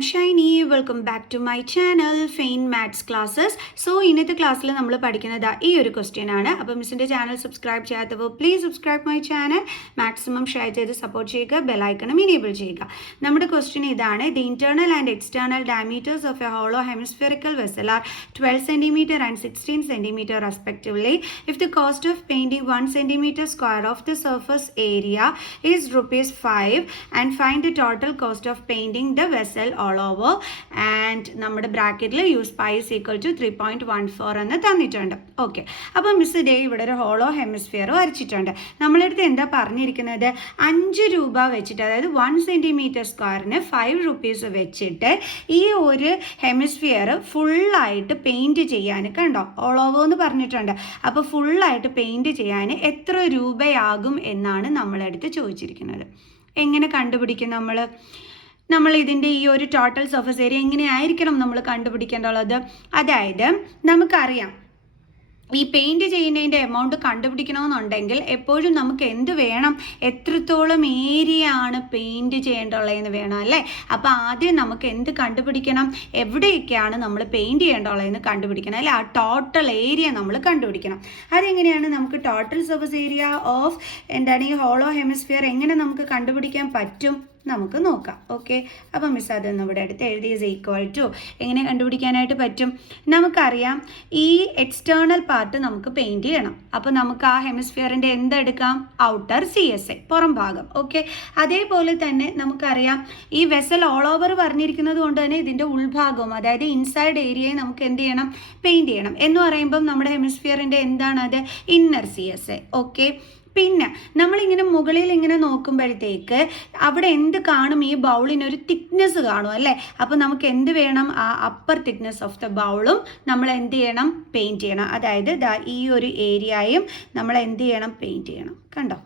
I'm Shiny. Welcome back to my channel Faint Maths Classes. So ഇന്നത്തെ ക്ലാസ്സിൽ നമ്മൾ പഠിക്കുന്നത് ഈ ഒരു ക്വസ്റ്റ്യൻ ആണ്. അപ്പോൾ മിസ്സിൻ്റെ ചാനൽ സബ്സ്ക്രൈബ് ചെയ്യാത്തവർ please subscribe my channel, maximum share ചെയ്ത് സപ്പോർട്ട് ചെയ്യുക, ബെല്ലൈക്കണും ഇനേബിൾ ചെയ്യുക. നമ്മുടെ ക്വസ്റ്റ്യൻ ഇതാണ്: the internal and external diameters of a hollow hemispherical vessel are 12 cm and 16 cm respectively. If the cost of painting 1 cm square of the surface area is ₹5 and find the total cost of painting the vessel all over, and നമ്മുടെ ബ്രാക്കറ്റിൽ use pi is equal to 3.14 എന്ന് തന്നിട്ടുണ്ട്. Okay, അപ്പോൾ miss day ഇവിടെ ഒരു hollow hemisphere വരച്ചിട്ടുണ്ട്. നമ്മളടുത്ത് എന്താ പറഞ്ഞിരിക്കുന്നത്? 5 രൂപ വെച്ചിട്ട്, അതായത് 1 cm സ്ക്വയറിന് 5 rupees വെച്ചിട്ട് ഈ ഒരു ഹെമിസ്ഫിയർ ഫുള്ളായിട്ട് പെയിൻറ്റ് ചെയ്യാൻ, കണ്ടോ, ഓൾ ഓവർ എന്ന് പറഞ്ഞിട്ടുണ്ട്. അപ്പോൾ ഫുള്ളായിട്ട് പെയിൻറ്റ് ചെയ്യാൻ എത്ര രൂപയാകും എന്നാണ് നമ്മളടുത്ത് ചോദിച്ചിരിക്കുന്നത്. എങ്ങനെ കണ്ടുപിടിക്കും നമ്മൾ ഇതിൻ്റെ ഈ ഒരു ടോട്ടൽ സർഫസ് ഏരിയ എങ്ങനെയായിരിക്കണം നമ്മൾ കണ്ടുപിടിക്കേണ്ടുള്ളത്? അതായത് നമുക്കറിയാം, ഈ പെയിൻറ്റ് ചെയ്യുന്നതിൻ്റെ എമൗണ്ട് കണ്ടുപിടിക്കണമെന്നുണ്ടെങ്കിൽ എപ്പോഴും നമുക്ക് എന്ത് വേണം? എത്രത്തോളം ഏരിയ ആണ് പെയിൻറ്റ് ചെയ്യേണ്ടുള്ളതെന്ന് വേണം അല്ലേ? അപ്പോൾ ആദ്യം നമുക്ക് എന്ത് കണ്ടുപിടിക്കണം? എവിടെയൊക്കെയാണ് നമ്മൾ പെയിൻറ്റ് ചെയ്യേണ്ടുള്ളതെന്ന് കണ്ടുപിടിക്കണം അല്ലേ? ആ ടോട്ടൽ ഏരിയ നമ്മൾ കണ്ടുപിടിക്കണം. അതെങ്ങനെയാണ്? നമുക്ക് ടോട്ടൽ സർഫസ് ഏരിയ ഓഫ് ഈ ഹോളോ ഹെമിസ്ഫിയർ എങ്ങനെ നമുക്ക് കണ്ടുപിടിക്കാൻ പറ്റും? നമുക്ക് നോക്കാം. ഓക്കെ, അപ്പം മിസ് അതൊന്നും ഇവിടെ അടുത്ത് എഴുതി is equal to എങ്ങനെ കണ്ടുപിടിക്കാനായിട്ട് പറ്റും? നമുക്കറിയാം, ഈ എക്സ്റ്റേണൽ പാർട്ട് നമുക്ക് പെയിൻറ്റ് ചെയ്യണം. അപ്പോൾ നമുക്ക് ആ ഹെമിസ്ഫിയറിൻ്റെ എന്തെടുക്കാം? ഔട്ടർ CSA, പുറം ഭാഗം. ഓക്കെ, അതേപോലെ തന്നെ നമുക്കറിയാം, ഈ വെസൽ ഓൾ ഓവർ പറഞ്ഞിരിക്കുന്നത് കൊണ്ട് തന്നെ ഇതിൻ്റെ ഉൾഭാഗവും, അതായത് ഇൻസൈഡ് ഏരിയയെ നമുക്ക് എന്ത് ചെയ്യണം? പെയിൻറ്റ് ചെയ്യണം. എന്ന് പറയുമ്പം നമ്മുടെ ഹെമിസ്ഫിയറിൻ്റെ എന്താണത്? Inner CSA. ഓക്കെ, പിന്നെ നമ്മളിങ്ങനെ മുകളിൽ ഇങ്ങനെ നോക്കുമ്പോഴത്തേക്ക് അവിടെ എന്ത് കാണും? ഈ ബൗളിനൊരു തിക്നെസ് കാണും അല്ലേ? അപ്പോൾ നമുക്ക് എന്ത് വേണം? ആ അപ്പർ തിക്നെസ് ഓഫ് ദ ബൗളും നമ്മൾ എന്ത് ചെയ്യണം? പെയിൻറ്റ് ചെയ്യണം. അതായത് ഈ ഒരു ഏരിയയും നമ്മൾ എന്ത് ചെയ്യണം? പെയിൻറ്റ് ചെയ്യണം. കണ്ടോ?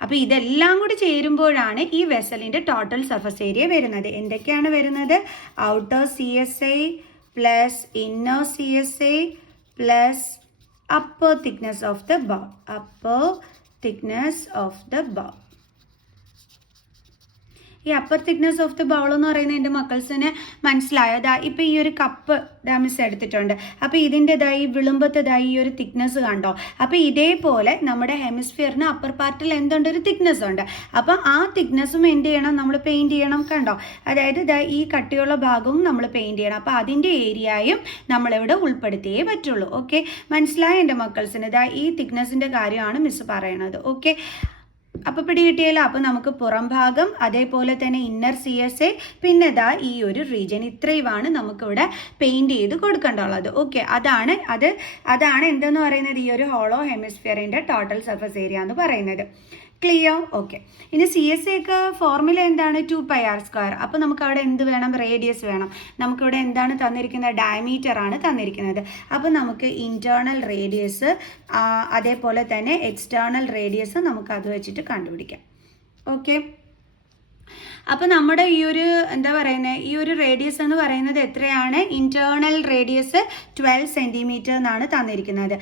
അപ്പോൾ ഇതെല്ലാം കൂടി ചേരുമ്പോഴാണ് ഈ വെസലിൻ്റെ ടോട്ടൽ സർഫസ് ഏരിയ വരുന്നത്. എന്തൊക്കെയാണ് വരുന്നത്? Outer CSA plus inner CSA plus upper thickness of the bowl. Upper thickness of the bowl. ഈ upper thickness of the bowl എന്ന് പറയുന്നത് എൻ്റെ മക്കൾസിന് മനസ്സിലായോ? ഇപ്പോൾ ഈ ഒരു കപ്പ് മിസ് എടുത്തിട്ടുണ്ട്. അപ്പോൾ ഇതിൻ്റെ ഈ വിളുമ്പത്തെ ഈ ഒരു തിക്നെസ് കണ്ടോ? അപ്പോൾ ഇതേപോലെ നമ്മുടെ ഹെമിസ്ഫിയറിന് അപ്പർ പാർട്ടിൽ എന്തുണ്ട്? ഒരു തിക്നെസ് ഉണ്ട്. അപ്പോൾ ആ തിക്നെസ്സും എന്ത് ചെയ്യണം? നമ്മൾ പെയിൻറ്റ് ചെയ്യണം. കണ്ടോ? അതായത് ഈ കട്ടിയുള്ള ഭാഗവും നമ്മൾ പെയിൻറ്റ് ചെയ്യണം. അപ്പോൾ അതിൻ്റെ ഏരിയയും നമ്മളിവിടെ ഉൾപ്പെടുത്തിയേ പറ്റുള്ളൂ. ഓക്കെ, മനസ്സിലായോ എൻ്റെ മക്കൾസിന്? ഈ തിക്നെസ്സിൻ്റെ കാര്യമാണ് മിസ് പറയണത്. ഓക്കെ, അപ്പോൾ പിടി കിട്ടിയല്ലോ. അപ്പോൾ നമുക്ക് പുറം ഭാഗം, അതേപോലെ തന്നെ ഇന്നർ CSA, പിന്നെ ഈ ഒരു റീജിയൻ, ഇത്രയുമാണ് നമുക്കിവിടെ പെയിൻറ്റ് ചെയ്ത് കൊടുക്കേണ്ടുള്ളത്. ഓക്കെ, അതാണ് എന്തെന്ന് പറയുന്നത്? ഈ ഒരു ഹോളോ ഹെമിസ്ഫിയറിൻ്റെ ടോട്ടൽ സർഫസ് ഏരിയ എന്ന് പറയുന്നത്. ക്ലിയർ? ഓക്കെ, ഇനി CSA ഒക്കെ ഫോർമുല എന്താണ്? 2πr². അപ്പോൾ നമുക്ക് അവിടെ എന്ത് വേണം? റേഡിയസ് വേണം. നമുക്കിവിടെ എന്താണ് തന്നിരിക്കുന്നത്? ഡയമീറ്റർ ആണ് തന്നിരിക്കുന്നത്. അപ്പോൾ നമുക്ക് ഇൻറ്റേർണൽ റേഡിയസ്, അതേപോലെ തന്നെ എക്സ്റ്റേർണൽ റേഡിയസ് നമുക്ക് അത് വെച്ചിട്ട് കണ്ടുപിടിക്കാം. ഓക്കെ, അപ്പോൾ നമ്മുടെ ഈ ഒരു ഈ ഒരു റേഡിയസ് എന്ന് പറയുന്നത് എത്രയാണ്? ഇൻറ്റേർണൽ റേഡിയസ് 12 cm എന്നാണ് തന്നിരിക്കുന്നത്.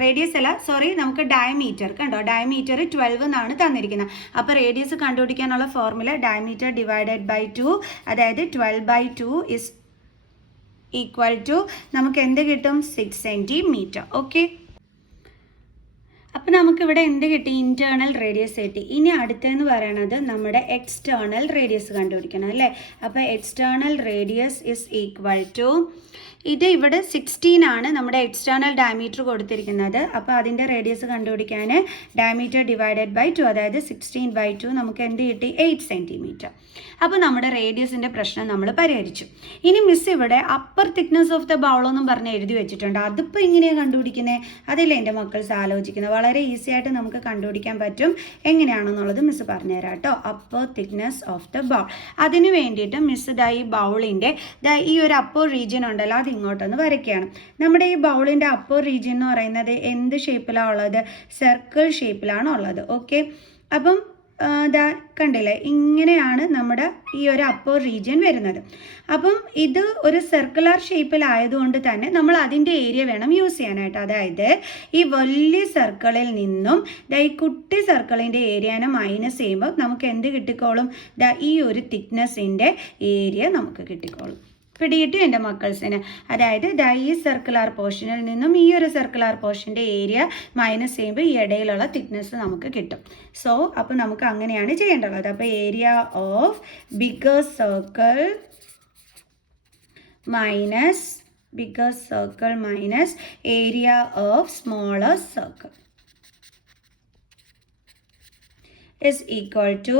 റേഡിയസ് അല്ല, സോറി, നമുക്ക് ഡയമീറ്റർ, കണ്ടോ? ഡയമീറ്റർ 12 എന്നാണ് തന്നിരിക്കുന്നത്. അപ്പോൾ റേഡിയസ് കണ്ടുപിടിക്കാനുള്ള ഫോർമുല ഡയമീറ്റർ ഡിവൈഡഡ് ബൈ 2, അതായത് 12/2 ഇസ് ഈക്വൽ ടു നമുക്ക് എന്ത് കിട്ടും? 6 cm. ഓക്കെ, അപ്പോൾ നമുക്കിവിടെ എന്ത് കിട്ടി? ഇൻറ്റേർണൽ റേഡിയസ് കിട്ടി. ഇനി അടുത്തതെന്ന് പറയണത് നമ്മുടെ എക്സ്റ്റേർണൽ റേഡിയസ് കണ്ടുപിടിക്കണം അല്ലേ? അപ്പോൾ external radius is equal to, ഇത് ഇവിടെ 16 ആണ് നമ്മുടെ എക്സ്റ്റേർണൽ ഡയമീറ്റർ കൊടുത്തിരിക്കുന്നത്. അപ്പോൾ അതിൻ്റെ റേഡിയസ് കണ്ടുപിടിക്കാൻ ഡയമീറ്റർ ഡിവൈഡഡ് ബൈ 2, അതായത് 16/2 നമുക്ക് എന്ത് കിട്ടി? 8 cm. അപ്പോൾ നമ്മുടെ റേഡിയസിൻ്റെ പ്രശ്നം നമ്മൾ പരിഹരിച്ചു. ഇനി മിസ് ഇവിടെ upper thickness of the bowl എന്നും പറഞ്ഞ് എഴുതി വെച്ചിട്ടുണ്ട്. അതിപ്പോൾ എങ്ങനെയാണ് കണ്ടുപിടിക്കുന്നത്? അതല്ലേ എൻ്റെ മക്കൾസ് ആലോചിക്കുന്നത്. വളരെ ഈസി ആയിട്ട് നമുക്ക് കണ്ടുപിടിക്കാൻ പറ്റും. എങ്ങനെയാണെന്നുള്ളത് മിസ് പറഞ്ഞുതരാം കേട്ടോ. Upper thickness of the bowl, അതിന് വേണ്ടിയിട്ട് മിസ് ഈ ബൗളിൻ്റെ ഈ ഒരു അപ്പർ റീജിയൻ ഉണ്ടല്ലോ, അത് ഇങ്ങോട്ടൊന്ന് വരയ്ക്കുകയാണ്. നമ്മുടെ ഈ ബൗളിൻ്റെ അപ്പർ റീജിയൻ എന്ന് പറയുന്നത് എന്ത് ഷേപ്പിലാണ് ഉള്ളത്? സർക്കിൾ ഷേപ്പിലാണ് ഉള്ളത്. ഓക്കെ, അപ്പം കണ്ടില്ലേ, ഇങ്ങനെയാണ് നമ്മുടെ ഈ ഒരു അപ്പർ റീജിയൻ വരുന്നത്. അപ്പം ഇത് ഒരു സർക്കുലർ ഷേപ്പിലായതുകൊണ്ട് തന്നെ നമ്മൾ അതിൻ്റെ ഏരിയ വേണം യൂസ് ചെയ്യാനായിട്ട്. അതായത് ഈ വലിയ സർക്കിളിൽ നിന്നും ഈ കുട്ടി സർക്കിളിൻ്റെ ഏരിയനെ മൈനസ് ചെയ്യുമ്പോൾ നമുക്ക് എന്ത് കിട്ടിക്കോളും? ഈ ഒരു തിക്നെസ്സിൻ്റെ ഏരിയ നമുക്ക് കിട്ടിക്കോളും. പിടികിട്ടി എൻ്റെ മക്കൾസിന്? അതായത് ഈ സർക്കുലർ പോർഷനിൽ നിന്നും ഈ ഒരു സർക്കുലർ പോർഷൻ്റെ ഏരിയ മൈനസ് ചെയ്യുമ്പോൾ ഈ ഇടയിലുള്ള തിക്നെസ് നമുക്ക് കിട്ടും. സോ അപ്പോൾ നമുക്ക് അങ്ങനെയാണ് ചെയ്യേണ്ടത്. അപ്പോൾ area of bigger circle minus area of smaller circle is equal to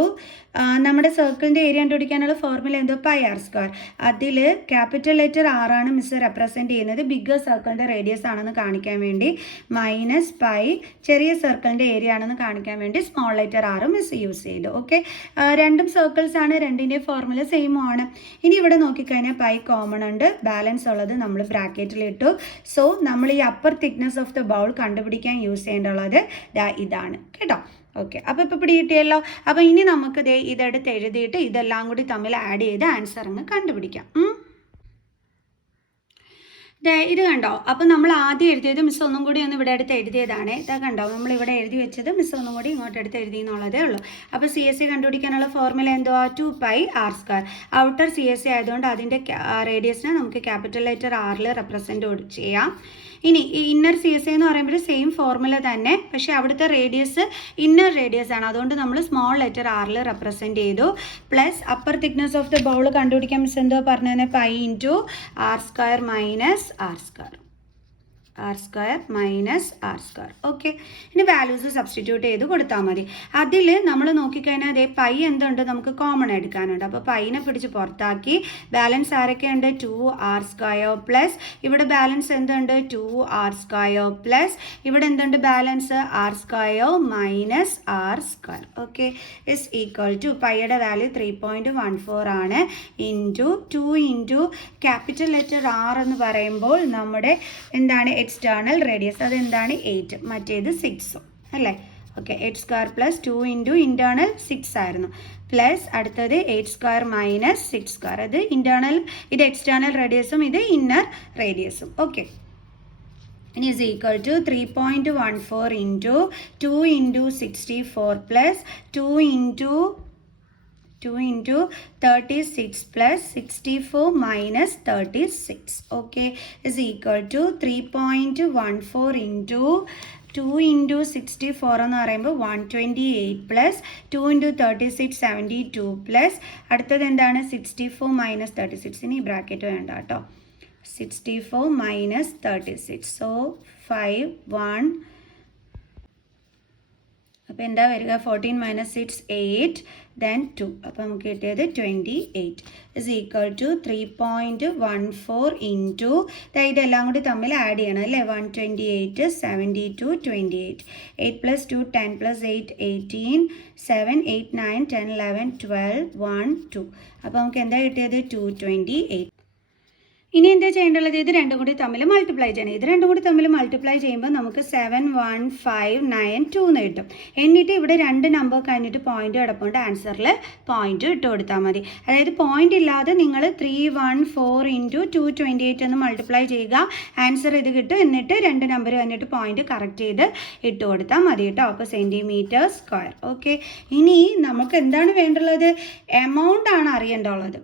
നമ്മുടെ സർക്കിളിൻ്റെ ഏരിയ കണ്ടുപിടിക്കാനുള്ള ഫോർമുല എന്തോ πr². അതിൽ ക്യാപിറ്റൽ ലെറ്റർ R ആണ് മിസ് റെപ്രസെൻറ്റ് ചെയ്യുന്നത്, ബിഗ്ഗർ സർക്കിളിൻ്റെ റേഡിയസ് ആണെന്ന് കാണിക്കാൻ വേണ്ടി. -π ചെറിയ സർക്കിളിൻ്റെ ഏരിയ ആണെന്ന് കാണിക്കാൻ വേണ്ടി small letter R miss use ചെയ്തു. ഓക്കെ, രണ്ടും സർക്കിൾസ് ആണ്, രണ്ടിൻ്റെ ഫോർമുല സെയിം ആണ്. ഇനി ഇവിടെ നോക്കിക്കഴിഞ്ഞാൽ π കോമൺ ഉണ്ട്, ബാലൻസ് ഉള്ളത് നമ്മൾ ബ്രാക്കറ്റിലിട്ടു. സോ നമ്മൾ ഈ upper thickness of the bowl കണ്ടുപിടിക്കാൻ യൂസ് ചെയ്യേണ്ടുള്ളത് ഇതാണ് കേട്ടോ. ഓക്കെ, അപ്പോൾ ഇപ്പോൾ പിടികിട്ടിയല്ലോ. അപ്പോൾ ഇനി നമുക്ക് ഇതെടുത്ത് എഴുതിയിട്ട് ഇതെല്ലാം കൂടി തമ്മിൽ ആഡ് ചെയ്ത് ആൻസർ അങ്ങ് കണ്ടുപിടിക്കാം. ഇത് കണ്ടോ? അപ്പോൾ നമ്മൾ ആദ്യം എഴുതിയത് മിസ് ഒന്നും കൂടി ഒന്ന് ഇവിടെ അടുത്ത് എഴുതിയതാണ്. ഇതാ കണ്ടോ, നമ്മൾ ഇവിടെ എഴുതി വെച്ചത് മിസ് ഒന്നും കൂടി ഇങ്ങോട്ട് എടുത്ത് എഴുതി എന്നുള്ളതേ ഉള്ളൂ. അപ്പോൾ CSA കണ്ടുപിടിക്കാനുള്ള ഫോർമുല എന്തുവാ? 2πr². ഔട്ടർ CSA ആയതുകൊണ്ട് അതിൻ്റെ റേഡിയസിനെ നമുക്ക് ക്യാപിറ്റൽ ലെറ്റർ R റെപ്രസെൻറ്റ് ചെയ്യാം. ഇനി ഈ ഇന്നർ CSA എന്ന് പറയുമ്പോൾ സെയിം ഫോർമുല തന്നെ, പക്ഷേ അവിടുത്തെ റേഡിയസ് ഇന്നർ റേഡിയസ് ആണ്, അതുകൊണ്ട് നമ്മൾ സ്മോൾ ലെറ്റർ R റെപ്രസെൻറ്റ് ചെയ്തു. Plus upper thickness of the bowl കണ്ടുപിടിക്കാൻ മിസ് എന്തോ പറഞ്ഞത്? π × r² മൈനസ് r². ഓക്കെ, ഇനി വാല്യൂസ് സബ്സ്റ്റിറ്റ്യൂട്ട് ചെയ്ത് കൊടുത്താൽ മതി. അതിൽ നമ്മൾ നോക്കിക്കഴിഞ്ഞാൽ അതേ പൈ എന്തുണ്ട്, നമുക്ക് കോമൺ എടുക്കാനുണ്ട്. അപ്പോൾ പൈനെ പിടിച്ച് പുറത്താക്കി ബാലൻസ് ആരൊക്കെയുണ്ട്? 2r² പ്ലസ് ഇവിടെ ബാലൻസ് എന്തുണ്ട്? 2r² പ്ലസ് ഇവിടെ എന്തുണ്ട് balance? r² minus r². Okay, is equal to പൈയുടെ വാല്യൂ 3.14 ആണ്, ഇൻറ്റു 2 × ക്യാപിറ്റൽ ലെറ്റർ R എന്ന് പറയുമ്പോൾ നമ്മുടെ എന്താണ് എക്സ്റ്റേണൽ റേഡിയസ്, അതെന്താണ് 8, മറ്റേത് 6 അല്ലേ? ഓക്കെ, 8² പ്ലസ് 2 × ഇൻറ്റേർണൽ 6 ആയിരുന്നു, പ്ലസ് അടുത്തത് 8² മൈനസ് 6². അത് ഇൻറ്റേർണൽ, ഇത് എക്സ്റ്റേണൽ റേഡിയസും ഇത് ഇന്നർ റേഡിയസും. ഓക്കെ, ഇനി is equal to 3.14 into 2 × 64 plus 2 × 36 plus 64 minus 36. Okay, is equal to 3.14 into 2 × 64 എന്ന് പറയുമ്പോൾ 128 പ്ലസ് 2 × 36 72 പ്ലസ് അടുത്തത് എന്താണ്? 64 മൈനസ് 36. ഇനി ബ്രാക്കറ്റ് വേണ്ട കേട്ടോ. 64 മൈനസ് 36. സോ 5 1. അപ്പോൾ എന്താ വരിക? 14 മൈനസ് 6 8 then 2. അപ്പോൾ നമുക്ക് കിട്ടിയത് 28 ഇസ് ഈക്വൽ ടു 3.14 ഇൻറ്റു ഇതെല്ലാം കൂടി തമ്മിൽ ആഡ് ചെയ്യണം അല്ലേ? 128 72 28 8 പ്ലസ് 2 10 പ്ലസ് 8 18 7 8 9 10 11 12 1 2. അപ്പോൾ നമുക്ക് എന്താ കിട്ടിയത്? 228. ഇനി എന്താ ചെയ്യേണ്ടത്? ഇത് രണ്ടും കൂടി തമ്മിൽ മൾട്ടിപ്ലൈ ചെയ്യണം. ഇത് രണ്ടും കൂടി തമ്മിൽ മൾട്ടിപ്ലൈ ചെയ്യുമ്പോൾ നമുക്ക് 71592 എന്ന് കിട്ടും. എന്നിട്ട് ഇവിടെ രണ്ട് നമ്പർ കഴിഞ്ഞിട്ട് പോയിന്റ് കിടപ്പുണ്ട്, ആൻസറിൽ പോയിന്റ് ഇട്ട് കൊടുത്താൽ മതി. അതായത് പോയിന്റ് ഇല്ലാതെ നിങ്ങൾ 314 × 228 എന്ന് മൾട്ടിപ്ലൈ ചെയ്യുക, ആൻസർ ഇത് കിട്ടും. എന്നിട്ട് രണ്ട് നമ്പർ കഴിഞ്ഞിട്ട് പോയിന്റ് കറക്റ്റ് ചെയ്ത് ഇട്ട് കൊടുത്താൽ മതി കേട്ടോ. അപ്പോൾ cm². ഓക്കെ, ഇനി നമുക്ക് എന്താണ് വേണ്ടുള്ളത്? എമൗണ്ട് ആണ് അറിയേണ്ടുള്ളത്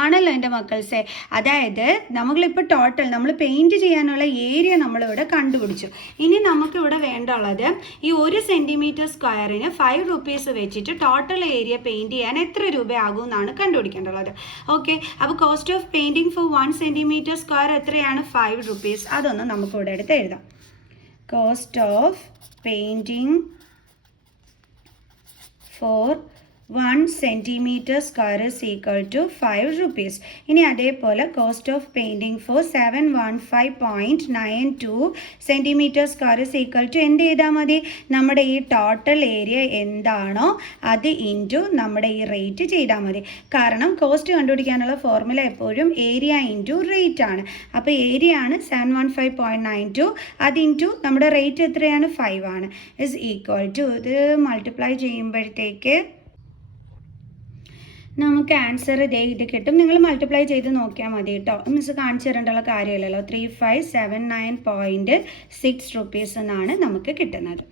ആണല്ലോ എൻ്റെ മക്കൾസെ. അതായത് നമ്മളിപ്പോൾ ടോട്ടൽ നമ്മൾ പെയിൻറ്റ് ചെയ്യാനുള്ള ഏരിയ നമ്മളിവിടെ കണ്ടുപിടിച്ചു. ഇനി നമുക്കിവിടെ വേണ്ടുള്ളത് ഈ 1 cm²-ന് 5 rupees വെച്ചിട്ട് ടോട്ടൽ ഏരിയ പെയിൻറ്റ് ചെയ്യാൻ എത്ര രൂപയാകും എന്നാണ് കണ്ടുപിടിക്കേണ്ടത്. ഓക്കെ, അപ്പോൾ cost of painting for 1 cm² എത്രയാണ്? 5 rupees. അതൊന്ന് നമുക്കിവിടെ എടുത്ത് എഴുതാം. Cost of painting for 1 cm² is equal to 5 rupees. ഇനി അതേപോലെ cost of painting for 715.92 cm² is equal to എന്ത് ചെയ്താൽ മതി? നമ്മുടെ ഈ ടോട്ടൽ ഏരിയ എന്താണോ അത് ഇൻറ്റു നമ്മുടെ ഈ റേറ്റ് ചെയ്താൽ മതി. കാരണം കോസ്റ്റ് കണ്ടുപിടിക്കാനുള്ള ഫോർമുല എപ്പോഴും ഏരിയ ഇൻറ്റു റേറ്റ് ആണ്. അപ്പോൾ ഏരിയ ആണ് 715.92, അത് ഇൻറ്റു നമ്മുടെ റേറ്റ് എത്രയാണ്? 5 ആണ്. ഇസ് ഈക്വൽ ടു ഇത് മൾട്ടിപ്ലൈ ചെയ്യുമ്പോഴത്തേക്ക് നമുക്ക് ആൻസർ ഇതേ ഇത് കിട്ടും. നിങ്ങൾ മൾട്ടിപ്ലൈ ചെയ്ത് നോക്കിയാൽ മതി കേട്ടോ. മിസ് കാണിച്ചു തരേണ്ടുള്ള കാര്യമില്ലല്ലോ. 3579.6 റുപ്പീസ് എന്നാണ് നമുക്ക് കിട്ടുന്നത്.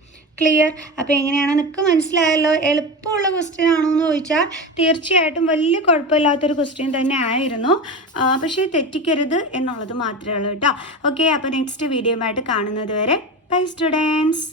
ക്ലിയർ? അപ്പോൾ എങ്ങനെയാണ് നിങ്ങൾക്ക് മനസ്സിലായല്ലോ. എളുപ്പമുള്ള ക്വസ്റ്റ്യൻ ആണോ എന്ന് ചോദിച്ചാൽ തീർച്ചയായിട്ടും വലിയ കുഴപ്പമില്ലാത്തൊരു ക്വസ്റ്റ്യൻ തന്നെ ആയിരുന്നു. പക്ഷേ തെറ്റിക്കരുത് എന്നുള്ളത് മാത്രമേ ഉള്ളൂ കേട്ടോ. ഓക്കെ, അപ്പോൾ നെക്സ്റ്റ് വീഡിയോയുമായിട്ട് കാണുന്നത് വരെ ബൈ സ്റ്റുഡൻസ്.